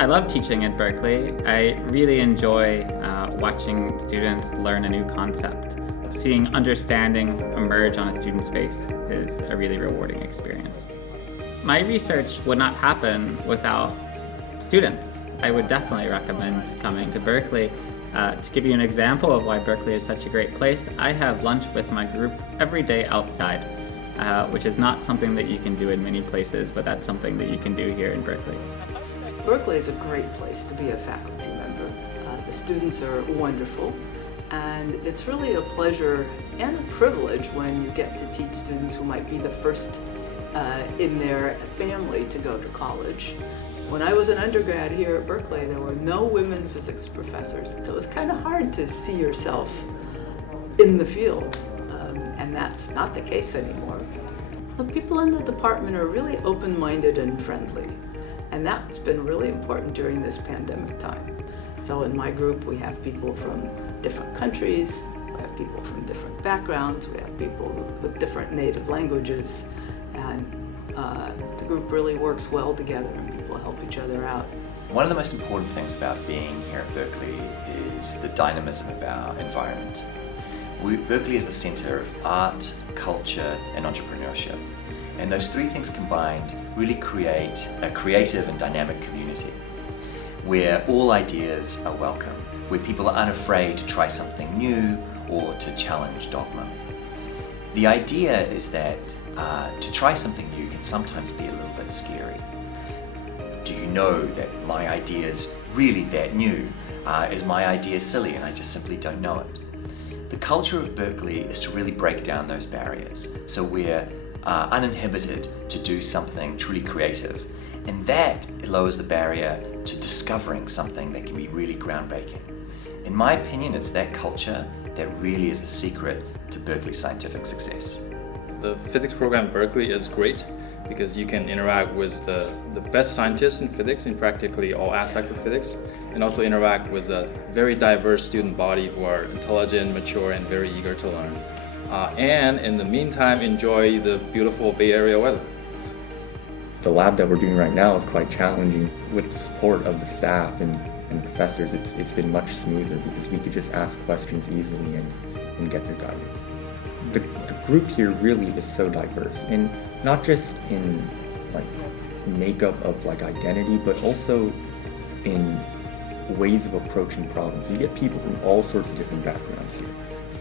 I love teaching at Berkeley. I really enjoy watching students learn a new concept. Seeing understanding emerge on a student's face is a really rewarding experience. My research would not happen without students. I would definitely recommend coming to Berkeley. To give you an example of why Berkeley is such a great place, I have lunch with my group every day outside, which is not something that you can do in many places, but that's something that you can do here in Berkeley. Berkeley is a great place to be a faculty member. The students are wonderful, and it's really a pleasure and a privilege when you get to teach students who might be the first in their family to go to college. When I was an undergrad here at Berkeley, there were no women physics professors, so it was kind of hard to see yourself in the field, and that's not the case anymore. The people in the department are really open-minded and friendly, and that's been really important during this pandemic time. So in my group, we have people from different countries, we have people from different backgrounds, we have people with different native languages, and the group really works well together and people help each other out. One of the most important things about being here at Berkeley is the dynamism of our environment. Berkeley is the center of art, culture, and entrepreneurship. And those three things combined really create a creative and dynamic community where all ideas are welcome, where people are unafraid to try something new or to challenge dogma. The idea is that to try something new can sometimes be a little bit scary. Do you know that my idea is really that new? Is my idea silly and I just simply don't know it? The culture of Berkeley is to really break down those barriers. So we're uninhibited to do something truly creative, and that lowers the barrier to discovering something that can be really groundbreaking. In my opinion, it's that culture that really is the secret to Berkeley's scientific success. The physics program at Berkeley is great because you can interact with the best scientists in physics in practically all aspects of physics, and also interact with a very diverse student body who are intelligent, mature, and very eager to learn. And in the meantime, enjoy the beautiful Bay Area weather. The lab that we're doing right now is quite challenging. With the support of the staff and professors, it's been much smoother because we could just ask questions easily and get their guidance. The group here really is so diverse, and not just in makeup of identity, but also in ways of approaching problems. You get people from all sorts of different backgrounds here.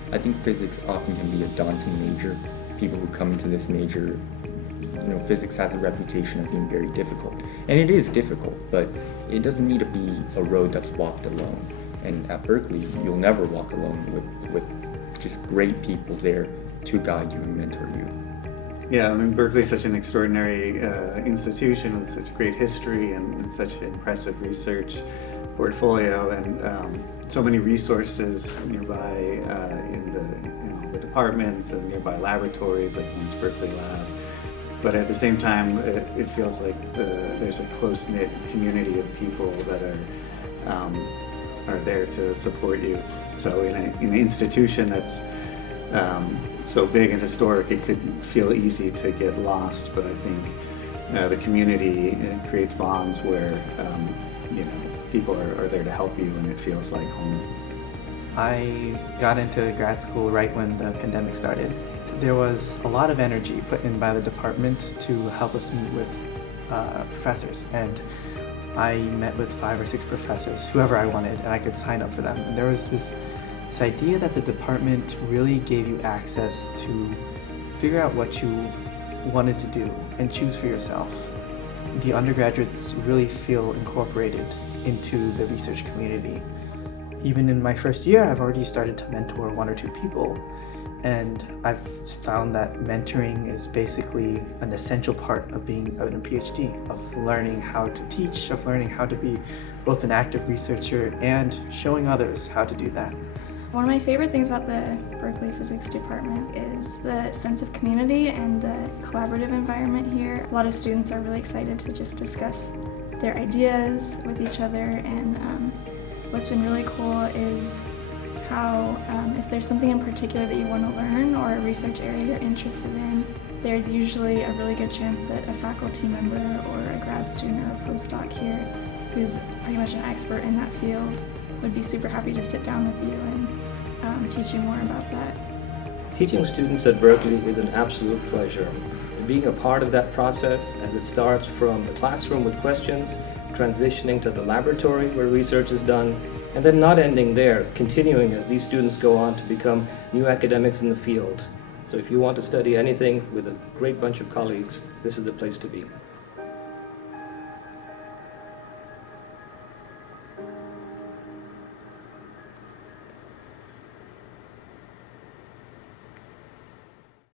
I think physics often can be a daunting major. People who come into this major, physics has a reputation of being very difficult. And it is difficult, but it doesn't need to be a road that's walked alone. And at Berkeley, you'll never walk alone with just great people there to guide you and mentor you. Yeah, Berkeley is such an extraordinary institution with such great history and such impressive research portfolio, and so many resources nearby in the departments and nearby laboratories like Lawrence Berkeley Lab. But at the same time, it feels like there's a close-knit community of people that are there to support you. So in an institution that's so big and historic, it could feel easy to get lost. But I think the community creates bonds where people are there to help you, and it feels like home. I got into grad school right when the pandemic started. There was a lot of energy put in by the department to help us meet with professors, and I met with 5 or 6 professors, whoever I wanted, and I could sign up for them. And there was this idea that the department really gave you access to figure out what you wanted to do and choose for yourself. The undergraduates really feel incorporated into the research community. Even in my first year, I've already started to mentor 1 or 2 people, and I've found that mentoring is basically an essential part of being a PhD, of learning how to teach, of learning how to be both an active researcher and showing others how to do that. One of my favorite things about the Berkeley Physics department is the sense of community and the collaborative environment here. A lot of students are really excited to just discuss their ideas with each other, and what's been really cool is how if there's something in particular that you want to learn or a research area you're interested in, there's usually a really good chance that a faculty member or a grad student or a postdoc here who's pretty much an expert in that field, would be super happy to sit down with you and teach you more about that. Teaching students at Berkeley is an absolute pleasure. Being a part of that process as it starts from the classroom with questions, transitioning to the laboratory where research is done, and then not ending there, continuing as these students go on to become new academics in the field. So if you want to study anything with a great bunch of colleagues, this is the place to be.